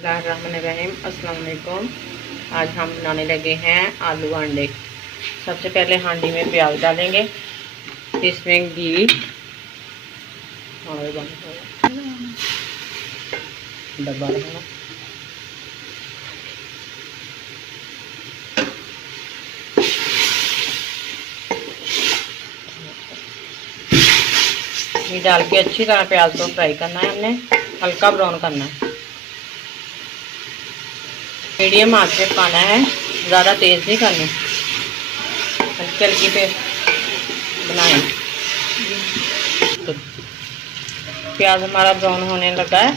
बिस्मिल्लाहिर्रहमानिर्रहीम। अस्सलाम वालेकुम। आज हम बनाने लगे हैं आलू अंडे। सबसे पहले हांडी में प्याज डालेंगे, इसमें घी और डब्बा रखना, घी डाल के अच्छी तरह प्याज को फ्राई करना है। हमने हल्का ब्राउन करना है, मीडियम आंच पे पकाना है, ज़्यादा तेज़ नहीं करनी, हल्की हल्की पे बनाएं। तो प्याज हमारा ब्राउन होने लगा है,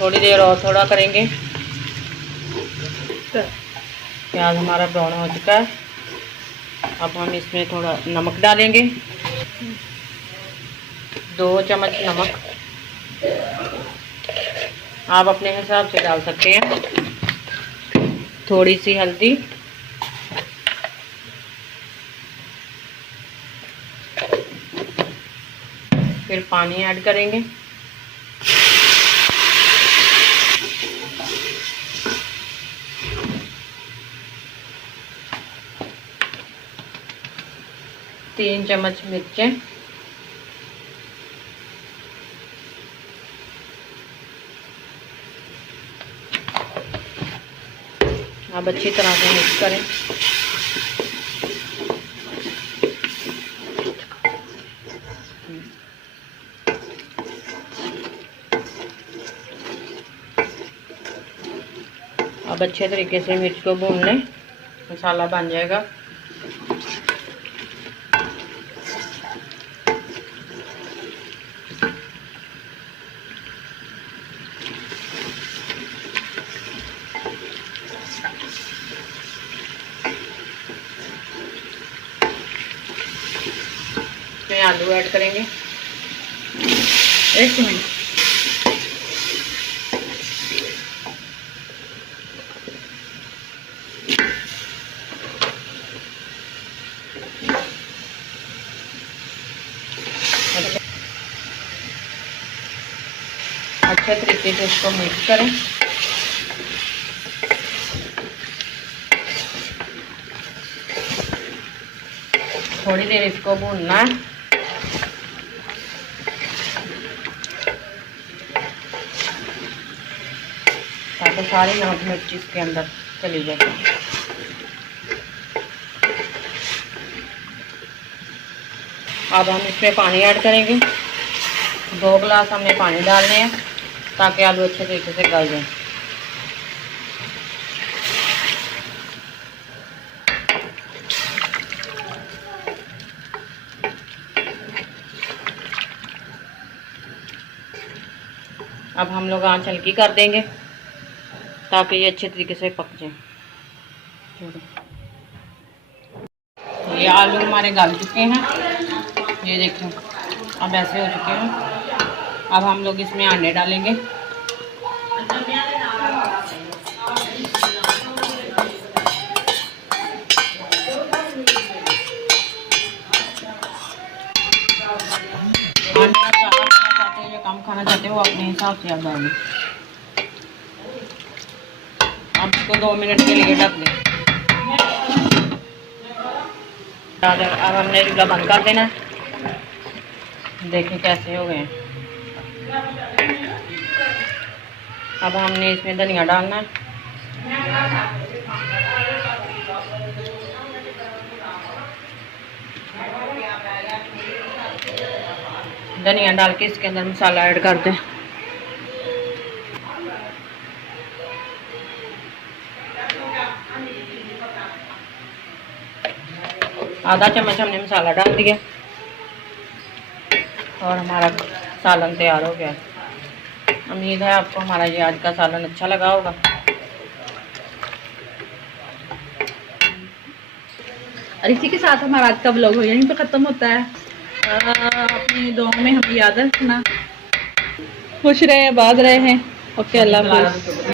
थोड़ी देर और थोड़ा करेंगे। प्याज हमारा ब्राउन हो चुका है। अब हम इसमें थोड़ा नमक डालेंगे, 2 चम्मच नमक, आप अपने हिसाब से डाल सकते हैं। थोड़ी सी हल्दी, फिर पानी ऐड करेंगे। तीन चम्मच मिर्चें, अब अच्छी तरह से मिक्स करें। अब अच्छे तरीके से मिर्च को भून लें, मसाला बन जाएगा। इसमें आलू ऐड करेंगे। एक मिनट, अच्छे तरीके से इसको मिक्स करें। थोड़ी देर इसको भूनना है, ताकि सारी नमक मिर्च इसके अंदर चली जाए। अब हम इसमें पानी ऐड करेंगे। 2 गिलास हमने पानी डालने हैं, ताकि आलू अच्छे तरीके से गल जाए। अब हम लोग आंच हल्की कर देंगे, ताकि ये अच्छे तरीके से पक जाए। ये आलू हमारे गल चुके हैं, ये देखें, अब ऐसे हो चुके हैं। अब हम लोग इसमें अंडे डालेंगे। अंडे आप ज़्यादा खाना चाहते हो या कम खाना चाहते हो, अपने हिसाब से आप डालें। अब इसको 2 मिनट के लिए ढक दें। अब हमने चूल्हा बंद कर देना। देखें कैसे हो गए। अब हमने इसमें धनिया डालना है। धनिया डाल के इसके अंदर मसाला ऐड कर दें। आधा चम्मच हमने मसाला डाल दिया और हमारा सालन तैयार हो गया। उम्मीद है आपको हमारा ये आज का सालन अच्छा लगा होगा। और इसी के साथ हमारा आज का व्लॉग यहीं पर ख़त्म होता है। अपनी दुआओं में हमें याद रखना। खुश रहे, आबाद रहे हैं। ओके, अल्लाह हाफ़िज़।